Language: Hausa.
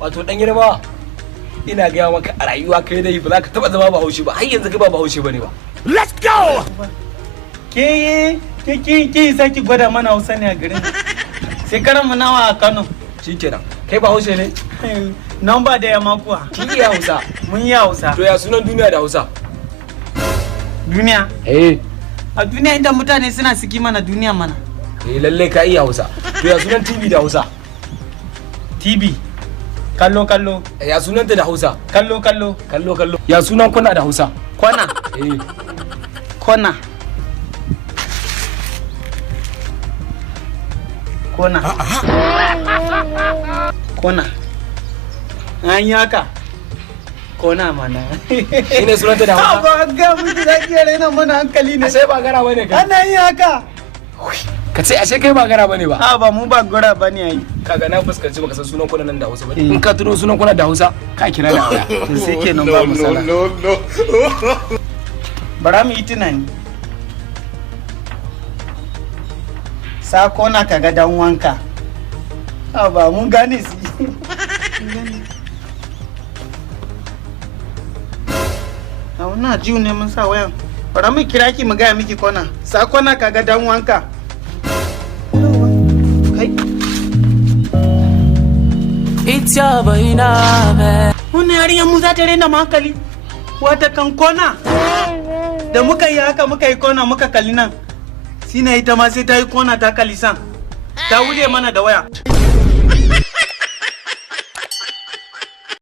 wato dan girma ina gaya maka a rayuwa kai dai ba za ka taba zama bahaushe ba har yanzu kai ba bahaushe bane ba. Let's go. Ke saki gwada mana Hausa ne a garin. Shekaran mu nawa a Kano. Shikenan kai bahaushe ne? Nan ba da yamma kuwa. Kin iya Hausa? Mun yi Hausa. To ya sunan duniya da Hausa? Duniya? A duniya inda mutane suna siki mana duniya mana. Lalle ka iya Hausa. To ya sunan TV da Hausa? TV. Kallo. Ya sunanta da Hausa? Kallo. Ya sunan kuna da Hausa? Kwana. Kona. An yi haka. Kona mana. Shi ne sunanta da Hausa? Ba ga miki da ke raina mana hankali ne. Sai ba gara bane kai. Ana yi haka. Ka ce ashe kai ba gara bane ba. Ba mu ba gara bane ai. Kaga na fuskanci baka san sunan kuna nan da Hausa ba. In ka tuno sunan kuna da Hausa ka kira da waya. Sai kenan ba mu sala. No. Bara mu yi tunani. Sako na kaga dan wanka. Ba mun gane su. Na jiwu ne mun sa wayan. Bara mu kira ki mu gaya miki kona. Sako na kaga dan wanka. Kai. Ita baina me. Wannan yarinyar mu za ta rena hankali. Wata kan kona. Da muka yi haka muka yi kona muka kalli nan. Shine ita ma sai ta yi kona ta kalli san. Ta wuce mana da waya.